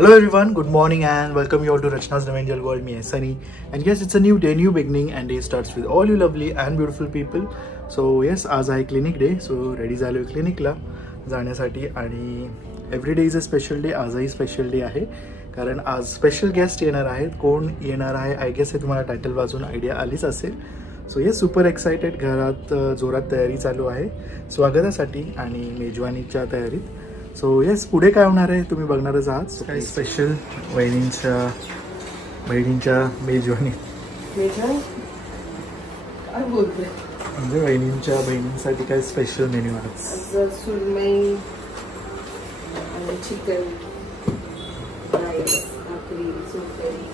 Hello everyone, good morning and welcome you all to Rachna's Angel World. Me, Sunny, and yes, it's a new day, new beginning, and day starts with all you lovely and beautiful people. So yes, आज आहे clinic day. So ready झालो क्लिनिकला जाण्यासाठी आणि every day is a special day. आजही special day आहे कारण आज special guest येणार आहेत. कोण येणार आहे आय गेस हे तुम्हाला टायटल वाचून आयडिया आलीच असेल. So yes, super excited. घरात जोरात तयारी चालू आहे स्वागतासाठी आणि मेजवानीच्या तयारीत. सो येस, पुढे काय होणार आहे तुम्ही बघणारच आहात. काही स्पेशल बहिणींच्या मेजवानी म्हणजे बहिणींसाठी काय स्पेशल मेन्यू आहे. सुरमई आणि चिकन, राईस, भाकरी, सोलकढी.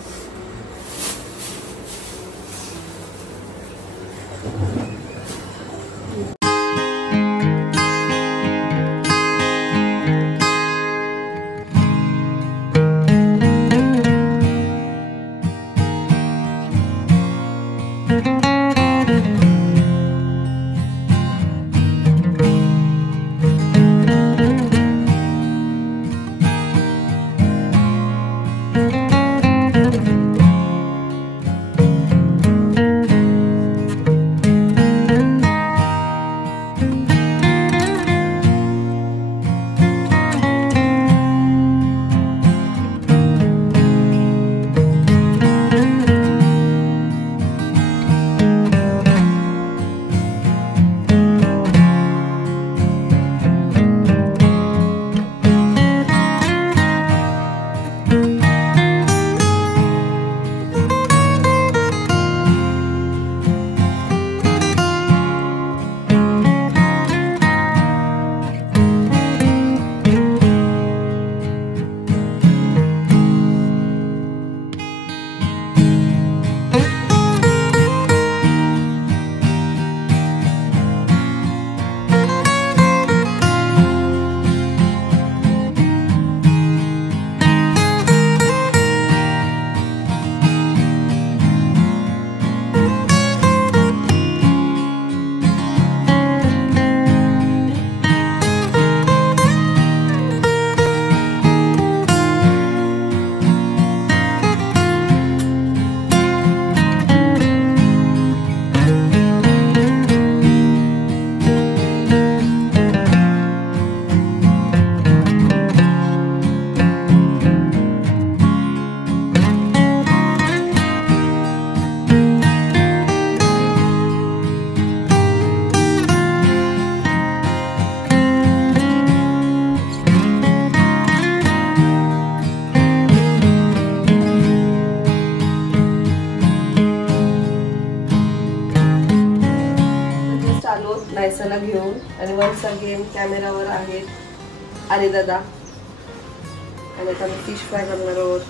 नायसाला घेऊन आणि वन्स अगेन कॅमेरावर आहेत आले दादा. आणि आता आम्ही फिश फ्राय करणार आहोत.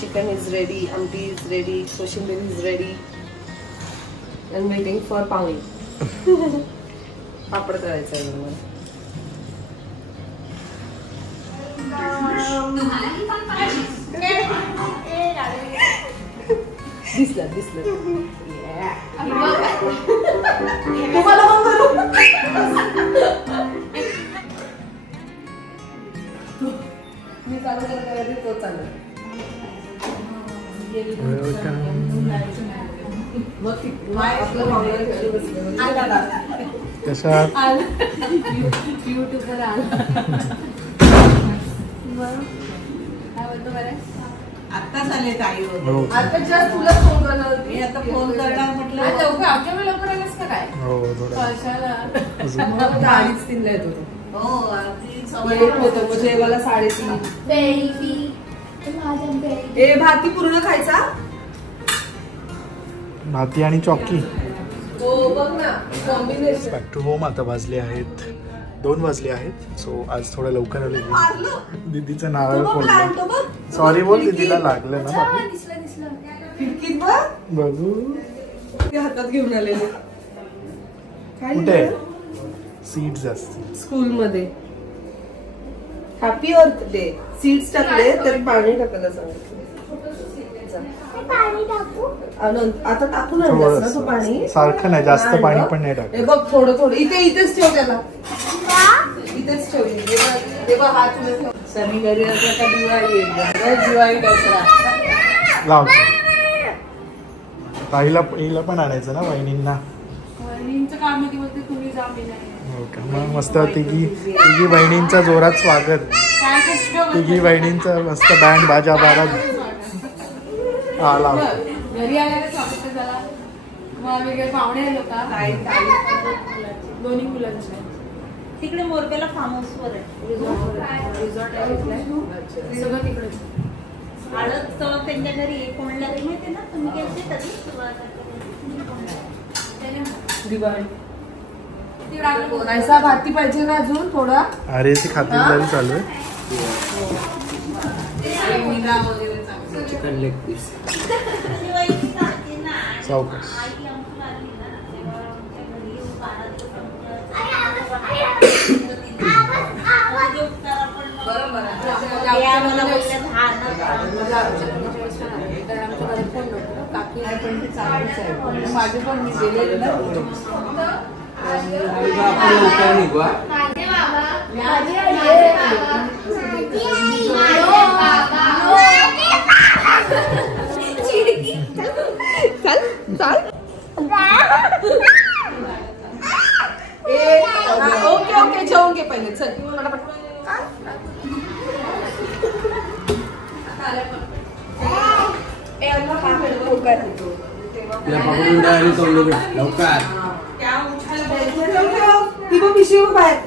चिकन इज रेडी, आमटी इज रेडी, कोशिंबीर is ready and waiting for पाहुणे. पापड करायचं आहे मला. दिसलं तुम्हाला मी चालू करते तो चालू. युट्यूबवर आत्ताच आले ताई. आता जस्ट तुला फोन करणार होती. मी आता फोन करणार म्हटलं. आमच्याकडे लवकर आलास का काय? कशाला? 3:30 ला येतो. हो, होतं म्हणजे मला 3:30. ए भाती पूर्ण खायचा. भाती आणि चॉकी. हो बघ ना कॉम्बिनेशन. Back to home. आता वाजले आहेत 2 वाजले आहेत. सो आज थोडं लवकर आले. दीदीचं नारळ फोडलं. सॉरी बोल, दीदीला लागलं ना. खिडकीत बघ बघू हातात घेऊन आलेले. कुठे सीड्स असतील स्कूल मध्ये. हॅपी अर्थ डे. सीड्स टाकले तरी पाणी टाकायला सांगितलं. आता टाकून आणलंस ना तू पाणी. सारखं नाही, जास्त पाणी पण नाही टाक. बघ थोडं थोडं. इथेच ठेव त्याला. इथेच ठेव. तेव्हा हात सनी घरी असला का दिवाळी एकदम रोज दिवाळी दसरा लावतो. ताईला हिला पण आणायचं ना वहिनींना. वहिनींचं काम आहे ती बोलते तुम्ही जा मी नाही. हो का, मग मस्त तिघी बहिणींचं जोरात स्वागत. काय कष्ट तिघी बहिणींचं मस्त बँड बाजा बारात. हा लाव. घरी आल्याने स्वागत झाला. मग आम्ही काही पाहुणे आलो का दोन्ही मुलांचे तिकडे मोरबेला फार्म हाऊसवर आहे. रिसॉर्ट आहे सगळं तिकडे. आळत त्यांच्या घरी आहे. कोणला घरी माहिती ना तुम्ही गेलते कधी दिवाळी ऐसा भाती पाहिजे ना अजून थोडा. अरे ती खातिरदारी चालू आहे. Chicken leg piece. सावकाश. माझे पण मी गेलेले ना ओके ओके जेवून घे पहिले चल. लवकर ती पण पिशवी बाहेर.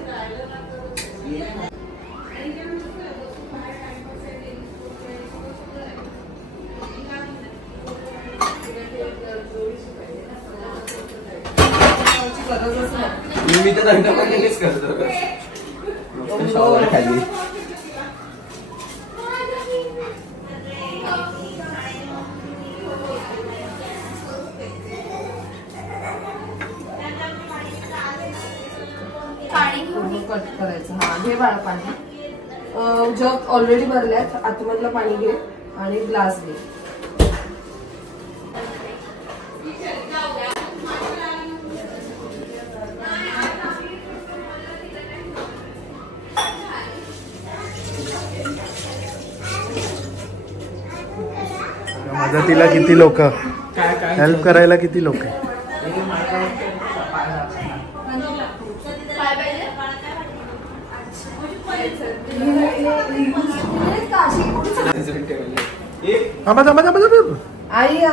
मी तर दंडपणीच करतो. शॉवर खाली कट करायचं. हा घे बाळा पाणी. जग ऑलरेडी भरल्यात. आतमधलं पाणी घे आणि ग्लास घे. मदतीला किती लोक, हेल्प करायला किती लोक. आई या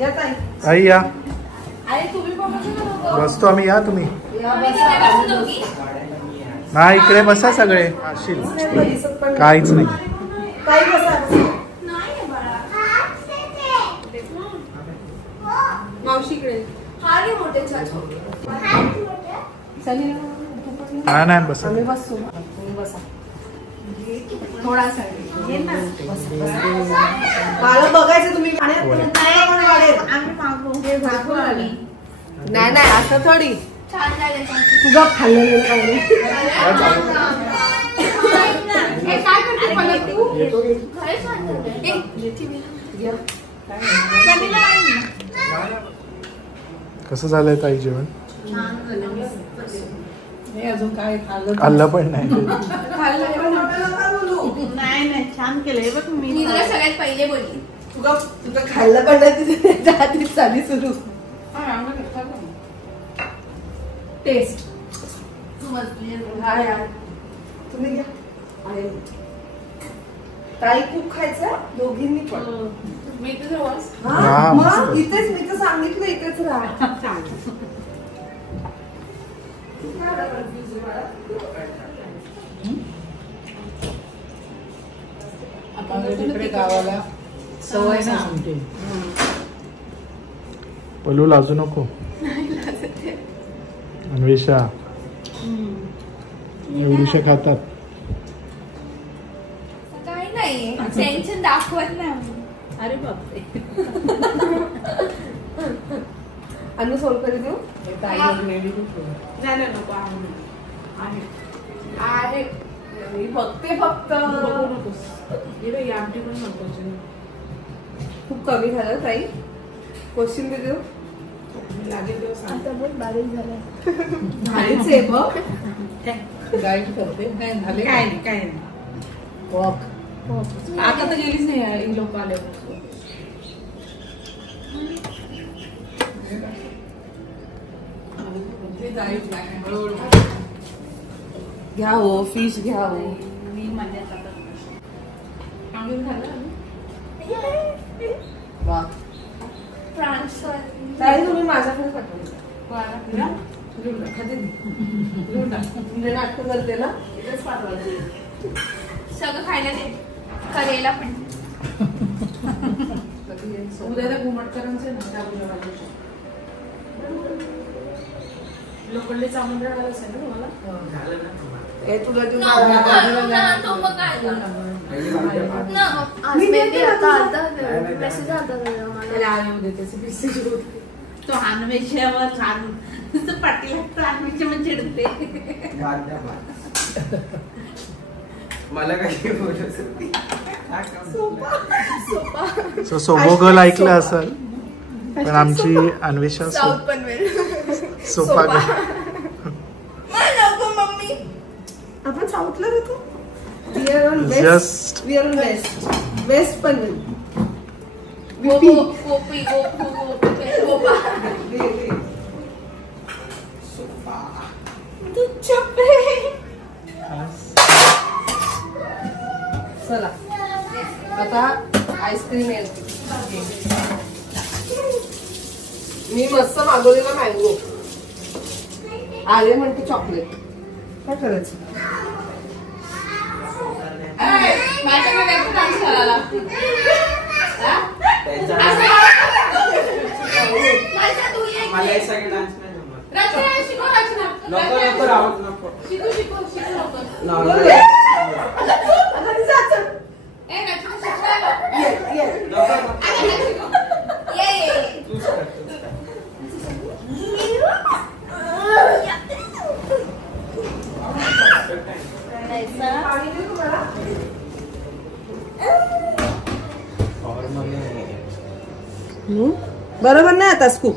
या ताई. आई या आई तुम्ही पण बसतो आम्ही. या तुम्ही ना इकडे बसा सगळे. असशील काहीच नाही. ताई बसा. मावशीकडे नाही नाही बसा. आम्ही बसतो. तुम्ही बसा थोडासा. मला बघायचं तुम्ही नाही नाही असं थोडी. तुझं खाल्लेलं कसं झालंय ताई जेवण. अजून काय खाल्लं पण नाही. नाही छान केलंय बघ. मी सगळ्यात पहिले बोलली. तुझं खाल्लं पण नाही आधीच चाली सुरू. टेस्ट तुम्ही घ्या. ताई खूप खायचं दोघींनी पण. हा, मग इथेच मी तर सांगितलं इथेच राहा. तिकडे गावाला सवय ना. पलू लाजू नको. अन्वेषा एवढीशे खातात. काही नाही टेन्शन दाखवत नाही. अरे बापरे. अनु सोल करी देऊ. नाही नको आहे मी बघते फक्त. आमटी पण नको. खूप कमी झालं ताई. कोशिंबीर देऊ. लागेल आता बहुत बारीक झालं. झालीच आहे बघ. गाईड करते. काय झाले काय नाही काय नाही. आता तर गेलीच नाही ही लोक आले. घ्या हो फिश घ्या हो. मी मजा वा ट्रान्सफर ताई तुम्ही माझ्याकडे पाठवलं म्हणजे नाटक करते ना इथेच पाठवायचं. सगळं खायला दे करेला पण. उद्या त्या घुमटकरांचे ना लोखंडे चामून राहणार असेल ना तुम्हाला. हे तुला देऊन तो मग काय ना आज मेहंदी आता मेसेज आता मला आले होते त्याचे मेसेज होते. तो अन्वेषावर छान पाटील अन्वेषा म्हणजे चिडते. मला काही बोलत होती. सो सोबो गर्ल ऐकलं असेल पण आमची अन्वेषा साऊथ पनवेल सोपा गर्ल. नको मम्मी. आपण साऊथला राहतो. We are on Just- we are on west Panvel. Gopi Gopa तू चुप रे. चला आता आईस्क्रीम येईल. मी मस्त मागवलेला मँगो. आले म्हणते चॉकलेट. काय करायचं. माझ्याकडे डान्स करायला मला हे सगळे डान्स नाही जमत. रचना शिकव रचना. नको नको राहू नको. शिकू लवकर. नॉर्मल. ए रचना शिकवायला. नको नको. ये तूच कर, तूच कर. बरोबर नाही आता स्कूप.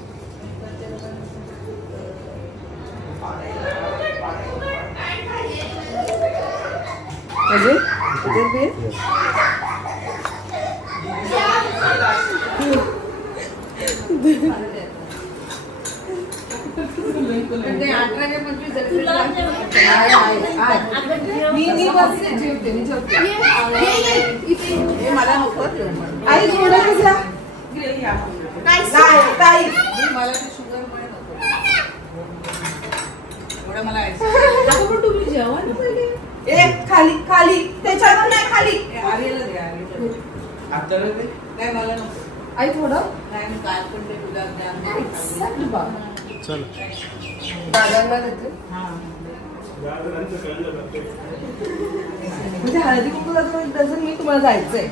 अजून मी बसते जेवते मी जेवते. मला नको आई थोडं घ्या. नाही ताई मला ते शुगर मुळे नको. एवढं मला आता पण तुम्ही जेवण पहिले. ए खाली खाली त्याच्यावर नाही खाली. आर्याला दे आर्याला. आता रे ते. नाही मला नको. आई थोडं नाही मी काय पण ते गुलाबजाम. चल दादांना देते. म्हणजे हळदी कुंकूला डझन मी तुम्हाला जायचंय.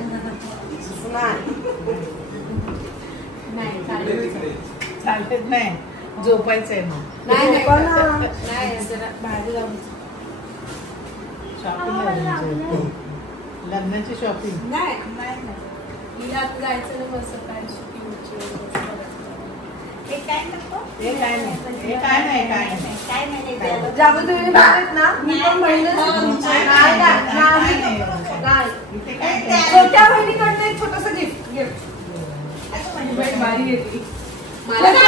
नाही चालत नाही झोपायचंय मग. नाही नाही नाही जरा बाहेर जाऊन शॉपिंग. लग्नाची शॉपिंग नाही नाही नाही आता जायचं ना मस्त काय सुकी उची. हे काय नको. हे काय नाही. हे काय नाही काय नाही. काय नाही द्यायला. ज्यावेळी तुम्ही म्हणतात ना मी पण महिने छोट्या बहिणीकडनं एक छोटस गिफ्ट बारी घेतली. मला नाही,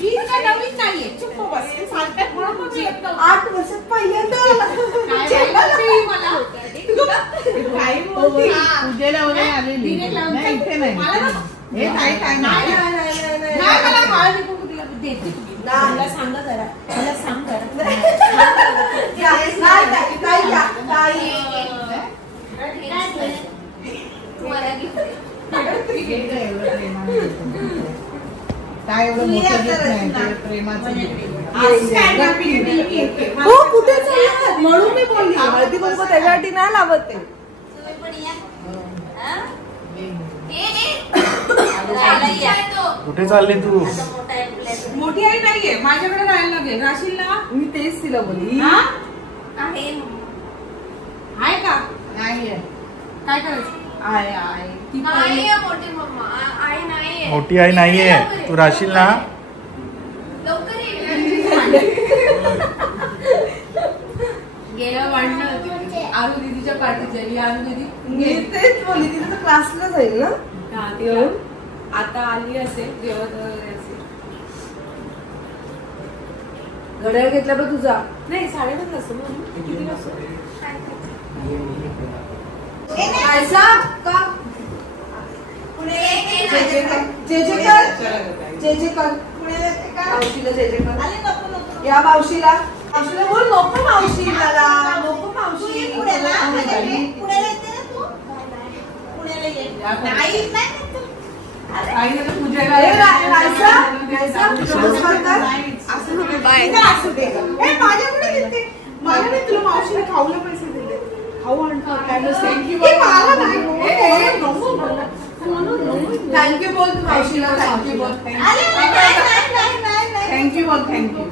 मी काय नवीन नाहीये. चुप बस. 8 वर्षात पहिल्यांदा मला काही बोलती. पूजेला वगैरे आलेली नाही इथे नाही. हे काय काय नाही. मला हळदी कुंकू दिला देते. मला सांगा जरा. मला सांग जरा. मला काय एवढं मोठं घेत नाही ते प्रेमाचं हो कुठे चाललात? म्हणून मी बोलली हळदी कुंकू त्याच्यासाठी नाही लावत ते. तुम्ही पण या. कुठे चालली तू? मोठी आई नाहीये माझ्याकडे राहायला लागेल. राशील ना. मी तेच तिला बोलली. आहे आहे का नाहीये. काय करायचं. आहे आहे ती नाहीये मोठी मम्मा आई नाहीये. मोठी आई नाहीये. तू राशील ना. लवकर ये. गेल्या वाढलं आरू दीदीच्या तिच्या पार्टीच्या आणि दीदी मी तेच बोलली, तिथे तर क्लासला जाईल ना येऊन. आता आली असेल जेवत वगैरे असेल. घड्याळ घेतला बघ तुझा. नाही 5:30 असतो किती वाजता या मावशीला बोल. नको मावशी, नको मावशी. माझ्याकडे तुला मावशीला खाऊला पैसे दिले. खाऊ आणतो. थँक्यू बोल मावशीला. थँक्यू बोल. थँक्यू बोल. थँक्यू.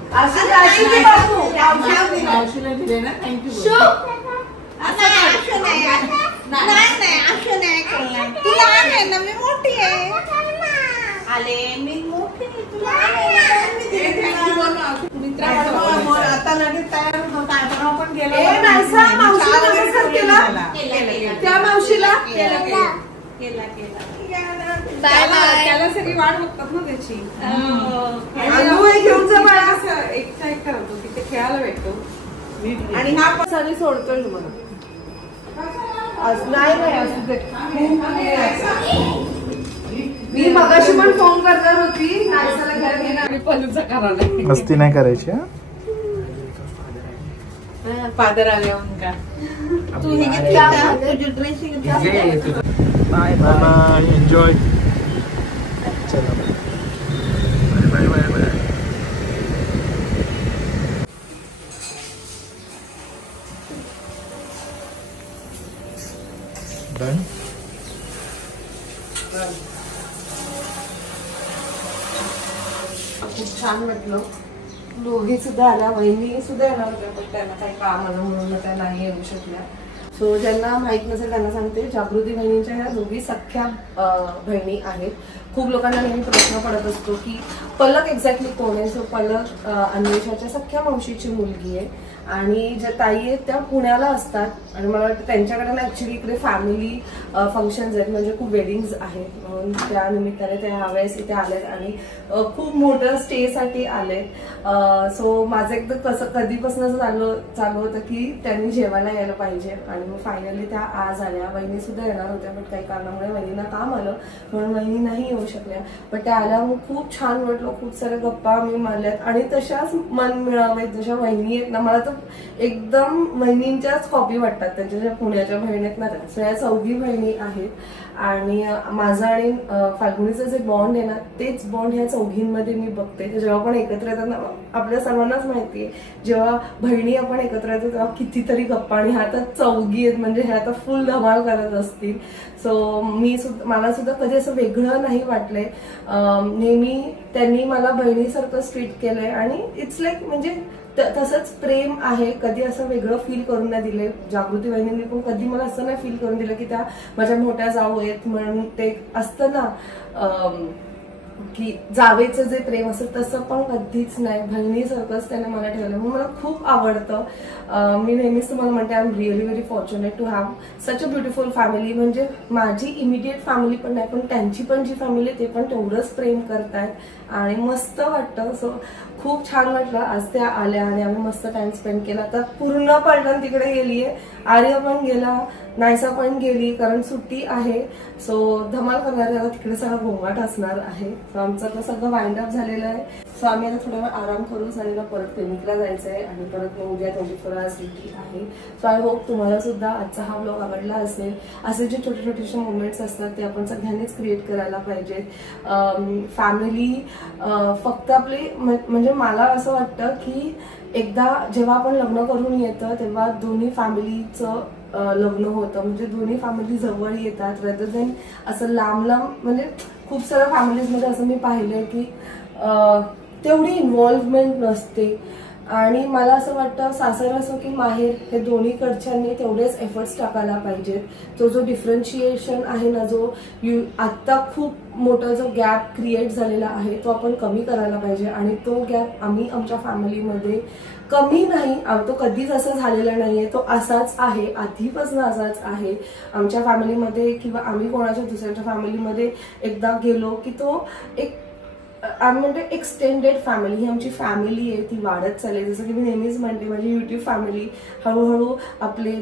मावशीला दिले ना. थँक्यू आता लगेच तयार होतो. आपण गेलो. त्या मावशीला त्याला सगळी वाट बघतात ना त्याची. घेऊन जा बाळा. एकटा एक करतो तिथे खेळायला भेटतो. आणि हा सारी सोडतोय तुम्हाला. नाही असू दे. मी मगाशी पण फोन करणार होती नायसाला घ्यायला घेणार. पलूचा करायला मस्ती नाही करायची. फादर आले उनका. तू हे घेतला तुझी ड्रेसिंग बाय बाय. एन्जॉय. चला बाय बाय बाय. डन. खूप छान वाटलं. दोघी सुद्धा आल्या, वहिनी सुद्धा येणार होत्या पण त्यांना काही काम आलं म्हणून त्या नाही येऊ शकल्या. सो ज्यांना माहित नसेल त्यांना सांगते, जागृती बहिणींच्या ह्या दोघी सख्या बहिणी आहेत. खूप लोकांना नेहमी प्रश्न पडत असतो की पलक एक्झॅक्टली कोण आहे. सो पलक अन्वेषाच्या सख्या मावशीची मुलगी आहे आणि ज्या ताई आहेत त्या पुण्याला असतात आणि मला वाटतं त्यांच्याकडे ना ऍक्च्युली इकडे फॅमिली फंक्शन्स आहेत, म्हणजे खूप वेडिंग्स आहेत म्हणून त्या निमित्ताने त्या ह्यावेळेस इथे आलेत आणि खूप मोठं स्टेसाठी आलेत. सो माझं एकदम कसं कधीपासून असं चालू होतं की त्यांनी जेवायला यायला पाहिजे आणि मग फायनली त्या आज आल्या. वहिनी सुद्धा येणार होत्या पण काही कारणामुळे वहिनींना काम आलं म्हणून वहिनी नाही येऊ शकल्या. पण त्या आल्या मग खूप छान वाटलं. खूप साऱ्या गप्पा मी मारल्यात आणि तशाच मन मिळावेत जशा वहिनी आहेत ना. मला तर एकदम बहिणींच्याच कॉपी वाटतात त्यांच्या ज्या पुण्याच्या बहिणी आहेत ना त्या. या चौघी बहिणी आहेत आणि माझा आणि फाल्गुनीचं जे बॉन्ड आहे ना तेच बॉन्ड ह्या चौघींमध्ये मी बघते. जेव्हा पण एकत्र येतात ना आपल्या सर्वांनाच माहितीये जेव्हा बहिणी आपण एकत्र येतो तेव्हा कितीतरी गप्पा आणि ह्या तर चौघी आहेत म्हणजे ह्या तर फुल धमाल करत असतील. सो मला सुद्धा कधी असं वेगळं नाही वाटलंय. नेहमी त्यांनी मला बहिणीसारखं ट्रीट केलंय आणि इट्स लाईक म्हणजे तसंच प्रेम आहे. कधी असं वेगळं फील करून नाही दिले. जागृती बहिणींनी पण कधी मला असं नाही फील करून दिलं की त्या माझ्या मोठ्या जाऊ आहेत म्हणून. ते असतं ना की जावेचं जे प्रेम असतं तसं पण कधीच नाही. बहिणीसारखंच त्याने मला ठेवलं म्हणून मला खूप आवडतं. मी नेहमीच तुम्हाला म्हणते I am really very fortunate to have such a beautiful family. म्हणजे माझी इमिडिएट फॅमिली पण नाही पण त्यांची पण जी फॅमिली आहे ते पण तेवढंच प्रेम करतायत आणि मस्त वाटतं. सो खूप छान वाटलं आज त्या आल्या आणि आम्ही मस्त टाइम स्पेंड केला. तर पूर्ण पलटण तिकडे गेलीये. आर्य पण गेला, नायसा पण गेली कारण सुट्टी आहे. सो धमाल करणाऱ्याला तिकडे सगळं घोंगाट असणार आहे. सो आमचं तर सगळं वाइंड अप झालेलं आहे. सो आम्ही आता थोडा वेळ आराम करू आणि परत क्लिनिकला जायचं आहे आणि परत मग उद्या 24 hours ड्युटी आहे. सो आय होप तुम्हाला सुद्धा आजचा हा ब्लॉग आवडला असेल. असे जे छोटे छोटेसे मोमेंट्स असतात ते आपण सगळ्यांनीच क्रिएट करायला पाहिजेत. फॅमिली फक्त आपली म्हणजे मला असं वाटतं की एकदा जेव्हा आपण लग्न करून येतं तेव्हा दोन्ही फॅमिलीचं लग्न होतं म्हणजे दोन्ही फॅमिली जवळ येतात रेदर दॅन असं लांब म्हणजे खूप साऱ्या फॅमिलीजमध्ये असं मी पाहिलंय की तेवढी इन्व्हॉल्वमेंट नसते. आणि मला असं वाटतं सासर असो की माहेर हे दोन्हीकडच्यांनी तेवढेच एफर्ट्स टाकायला पाहिजेत. तो जो डिफरन्शिएशन आहे ना, जो आत्ता खूप मोठा जो गॅप क्रिएट झालेला आहे तो आपण कमी करायला पाहिजे. आणि तो गॅप आम्ही आमच्या फॅमिलीमध्ये कमी नाही, तो कधीच असं झालेला नाहीये, तो असाच आहे, आधीपासून असाच आहे आमच्या फॅमिलीमध्ये. किंवा आम्ही कोणाच्या दुसऱ्याच्या फॅमिलीमध्ये एकदा गेलो की तो एक आम्ही म्हणतो एक्सटेंडेड फॅमिली, ही आमची फॅमिली आहे, ती वाढत चालेल. जसं की मी नेहमीच म्हणते, माझी युट्यूब फॅमिली हळूहळू आपले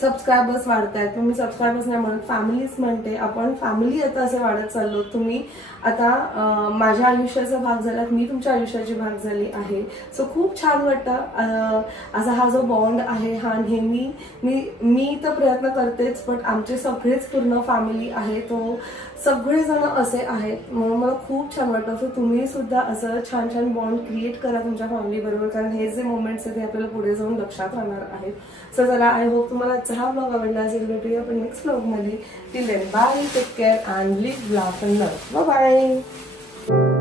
सबस्क्रायबर्स वाढत आहेत. मी सबस्क्रायबर्स नाही म्हणत, फॅमिलीच म्हणते. आपण फॅमिली आता असे वाढत चाललो. तुम्ही आता माझ्या आयुष्याचा भाग झालात, मी तुमच्या आयुष्याची भाग झाली आहे. सो खूप छान वाटतं. असा हा जो बॉन्ड आहे हा नेहमी मी तर प्रयत्न करतेच, पण आमचे सगळेच पूर्ण फॅमिली आहे, तो सगळेजण असे आहेत. म्हणून मला खूप छान वाटतं. सो तुम्ही सुद्धा असं छान छान बॉन्ड क्रिएट करा तुमच्या फॅमिली बरोबर, कारण हे जे मोमेंट्स आहेत ते आपल्याला पुढे जाऊन लक्षात राहणार आहेत. सो चला, आय होप तुम्हाला आजचा हा ब्लॉग आवडला असेल. भेटूया आपण नेक्स्ट ब्लॉगमध्ये. Till then bye, take care and live, laugh and love. Bye bye.